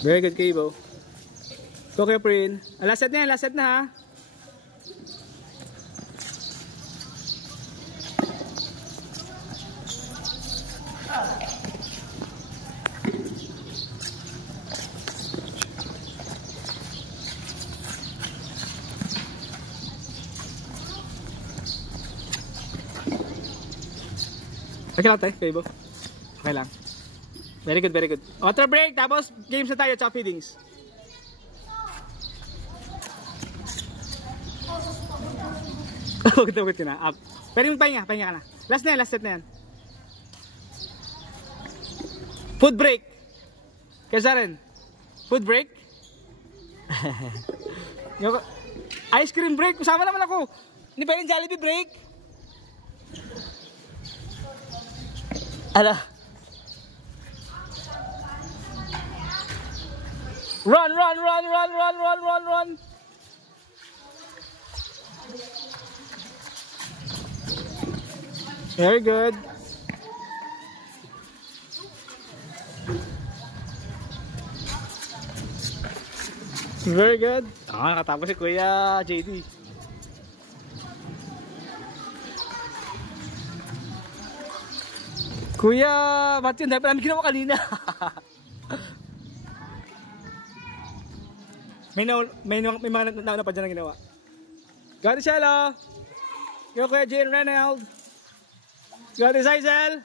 Very good, Kibo. Go kayo, Prin. Last set na yan, last set na ha. Okay lang tayo, Kibo. Okay lang. Very good, very good. Water break, tapos games na tayo, chop feedings. Huwag ka na, up. Pwede mong pahinga ka na. Last na yan, last set na yan. Food break. Kaya rin, food break. Ice cream break, usama naman ako. Hindi ba yung Jollibee break? Ala. Run, run, run, run, run, run, run, run. Very good. Very good. Nakatapos si Kuya JD. Kuya, ba't yun? Dapat namin ginawa kanina. may mga nauna pa dyan na ginawa. Got it, Shelo. Yo, Kuya Jane Reynald. Got it, Isel.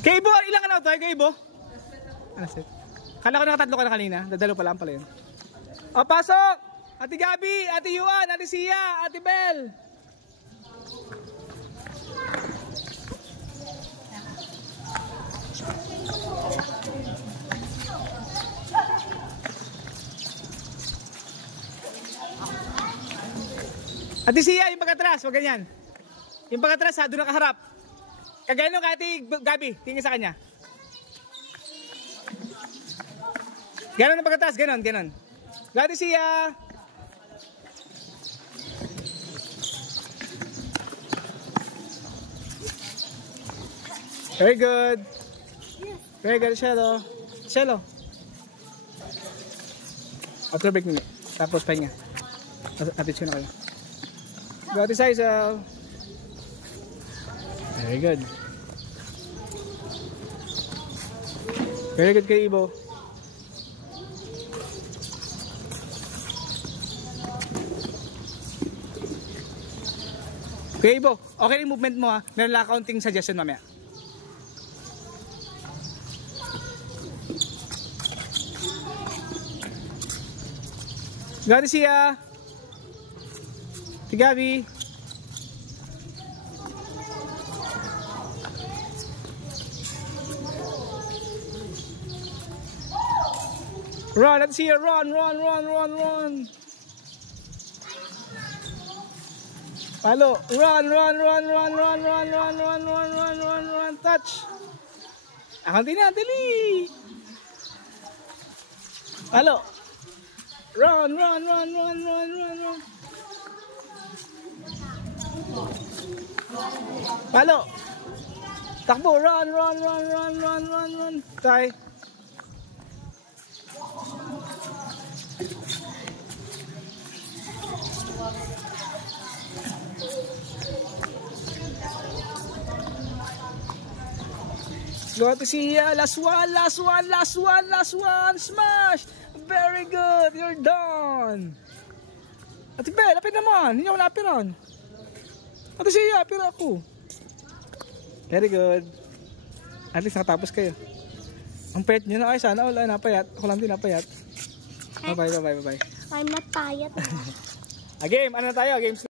Kaibo, ilang ka na ito? Kaibo? Ano set? Kala ko nakatatlo ka na kanina. Dadalo pa lang pala yun. O, pasok! Ate Gabi, Ate Yuan, Ate Sia, Ate Bel. Ate Sia, yung pagkatras, wag ganyan. Yung pagkatras ha, doon nakaharap. Kagaya nung Ate Gabi, tingin sa kanya. Ganon ang pagkatras, ganon, ganon. Ate Sia. Very good. Very good, Shelo. Shelo. Water break nila. Tapos pahinga. Attitude na kayo. Got this Isel. Very good. Very good kay Ibo. Okay, Ibo. Okay yung movement mo ha. Meron lang counting suggestion mamaya. Got it, Sia. Gabi. Run, let's see it. Run, run, run, run, run. Palo. Run, run, run, run, run, run, run, run, run, run, run, run. Touch. Akanti na, dali. Palo. Run, run, run, run, run, run, run. Palo. Takbo. Run, run, run, run, run, run, run. Tay. Go to Sia. Last one, last one, last one, last one. Smash. Very good. You're done. Ate Bel, lapit naman. Hindi ako lapiran. Ate Sia, pero ako. Very good. At least nakatapos kayo. Ang payat nyo na. Ay, sana wala napayat. Ako lang din napayat. Bye bye, bye bye, bye bye. I'm not tired. A game. Ano na tayo? Games.